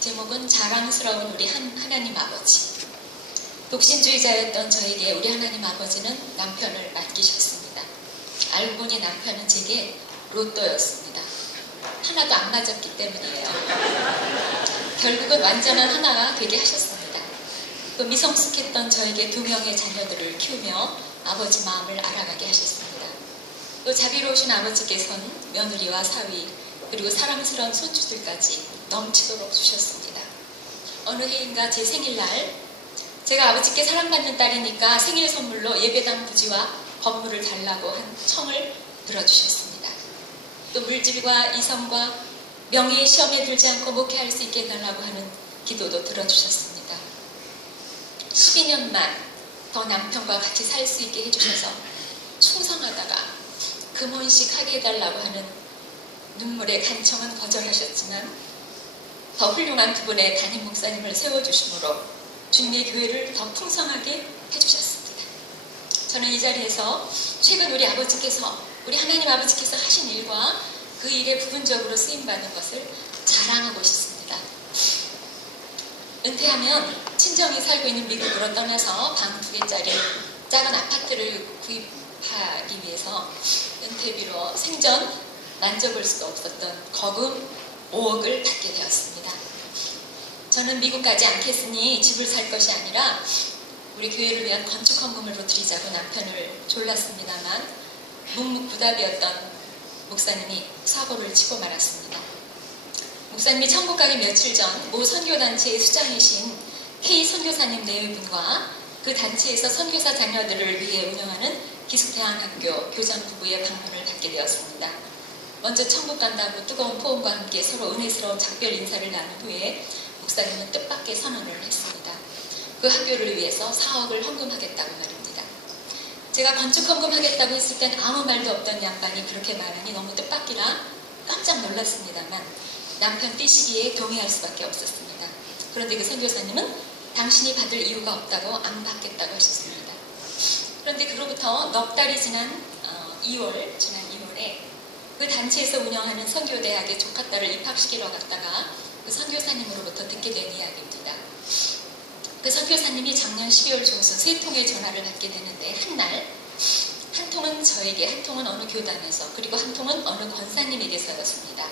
제목은 자랑스러운 우리 하나님 아버지. 독신주의자였던 저에게 우리 하나님 아버지는 남편을 맡기셨습니다. 알고 보니 남편은 제게 로또였습니다. 하나도 안 맞았기 때문이에요. 결국은 완전한 하나가 되게 하셨습니다. 또 미성숙했던 저에게 2명의 자녀들을 키우며 아버지 마음을 알아가게 하셨습니다. 또 자비로우신 아버지께서는 며느리와 사위 그리고 사랑스러운 손주들까지 넘치도록 주셨습니다. 어느 해인가 제 생일날 제가 아버지께 사랑받는 딸이니까 생일 선물로 예배당 부지와 건물을 달라고 한 청을 들어주셨습니다. 또 물질과 이성과 명예의 시험에 들지 않고 목회할 수 있게 해달라고 하는 기도도 들어주셨습니다. 12년만 더 남편과 같이 살 수 있게 해주셔서 충성하다가 금혼식 하게 해달라고 하는 눈물의 간청은 거절하셨지만 더 훌륭한 2분의 담임 목사님을 세워주심으로 주님의 교회를 더 풍성하게 해주셨습니다. 저는 이 자리에서 최근 우리 하나님 아버지께서 하신 일과 그 일에 부분적으로 쓰임받은 것을 자랑하고 싶습니다. 은퇴하면 친정이 살고 있는 미국으로 떠나서 방 2개짜리 작은 아파트를 구입하기 위해서 은퇴비로 생전 만져볼 수도 없었던 거금 5억을 받게 되었습니다. 저는 미국 가지 않겠으니 집을 살 것이 아니라 우리 교회를 위한 건축 헌금으로 드리자고 남편을 졸랐습니다만 묵묵부답이었던 목사님이 사고를 치고 말았습니다. 목사님이 천국 가기 며칠 전 모 선교단체의 수장이신 K 선교사님 4분과 그 단체에서 선교사 자녀들을 위해 운영하는 기숙대안학교 교장 부부의 방문을 받게 되었습니다. 먼저 천국 간다고 뜨거운 포옹과 함께 서로 은혜스러운 작별 인사를 나눈 후에 목사님은 뜻밖의 선언을 했습니다. 그 학교를 위해서 4억을 헌금하겠다고 말입니다. 제가 건축 헌금하겠다고 했을 땐 아무 말도 없던 양반이 그렇게 말하니 너무 뜻밖이라 깜짝 놀랐습니다만 남편 띠시기에 동의할 수밖에 없었습니다. 그런데 그 선교사님은 당신이 받을 이유가 없다고 안 받겠다고 하셨습니다. 그런데 그로부터 넉 달이 지난 2월에 그 단체에서 운영하는 선교대학에 조카딸을 입학시키러 갔다가 그 선교사님으로부터 듣게 된 이야기입니다. 그 선교사님이 작년 12월 중순 3통의 전화를 받게 되는데 한 통은 저에게, 한 통은 어느 교단에서, 그리고 한 통은 어느 권사님에게서였습니다.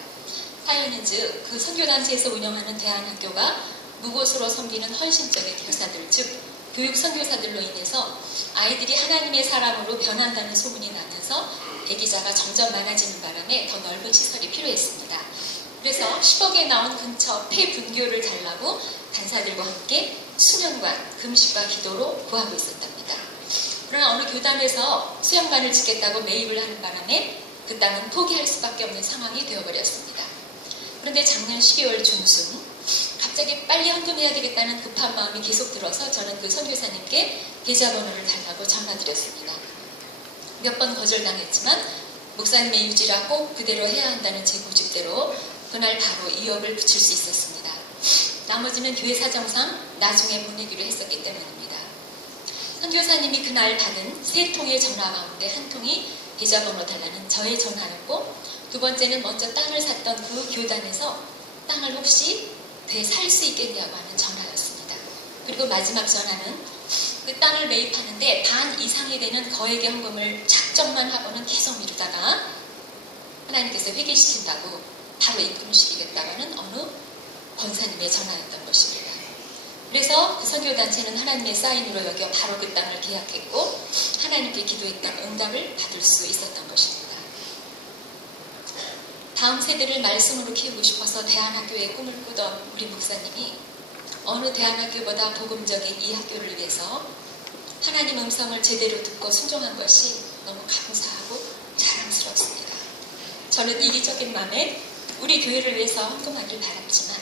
사연인즉 그 선교단체에서 운영하는 대안학교가 무곳으로 섬기는 헌신적인 교사들, 즉 교육 선교사들로 인해서 아이들이 하나님의 사람으로 변한다는 소문이 나면서 대기자가 점점 많아지는 바람에 더 넓은 시설이 필요했습니다. 그래서 10억에 나온 근처 폐분교를 달라고 간사들과 함께 수년간 금식과 기도로 구하고 있었답니다. 그러나 어느 교단에서 수영관을 짓겠다고 매입을 하는 바람에 그 땅은 포기할 수밖에 없는 상황이 되어버렸습니다. 그런데 작년 12월 중순 갑자기 빨리 헌금해야 되겠다는 급한 마음이 계속 들어서 저는 그 선교사님께 계좌번호를 달라고 전화드렸습니다. 몇 번 거절당했지만 목사님의 유지라 꼭 그대로 해야 한다는 제 고집대로 그날 바로 2억을 붙일 수 있었습니다. 나머지는 교회 사정상 나중에 보내기로 했었기 때문입니다. 선교사님이 그날 받은 3통의 전화 가운데 한 통이 계좌번호 달라는 저의 전화였고, 2번째는 먼저 땅을 샀던 그 교단에서 땅을 혹시 되살 수 있겠냐고 하는 전화였습니다. 그리고 마지막 전화는 그 땅을 매입하는데 반 이상이 되는 거액의 헌금을 작정만 하고는 계속 미루다가 하나님께서 회개시킨다고 바로 입금시키겠다는 어느 권사님의 전화였던 것입니다. 그래서 그 선교단체는 하나님의 사인으로 여겨 바로 그 땅을 계약했고 하나님께 기도했던 응답을 받을 수 있었던 것입니다. 다음 세대를 말씀으로 키우고 싶어서 대안학교의 꿈을 꾸던 우리 목사님이 어느 대안학교보다 복음적인 이 학교를 위해서 하나님 음성을 제대로 듣고 순종한 것이 너무 감사하고 자랑스럽습니다. 저는 이기적인 마음에 우리 교회를 위해서 헌금하길 바랐지만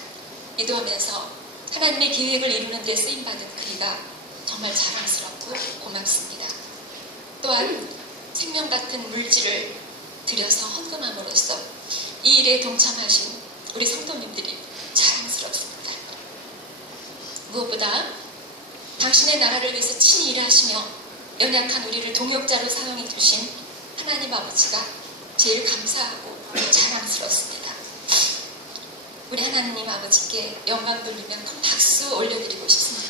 기도하면서 하나님의 계획을 이루는 데 쓰임받은 그이가 정말 자랑스럽고 고맙습니다. 또한 생명 같은 물질을 들여서 헌금함으로써 이 일에 동참하신 우리 성도님들이 자랑스럽습니다. 무엇보다 당신의 나라를 위해서 친히 일하시며 연약한 우리를 동역자로 사용해 주신 하나님 아버지가 제일 감사하고 자랑스럽습니다. 우리 하나님 아버지께 영광 돌리며 큰 박수 올려드리고 싶습니다.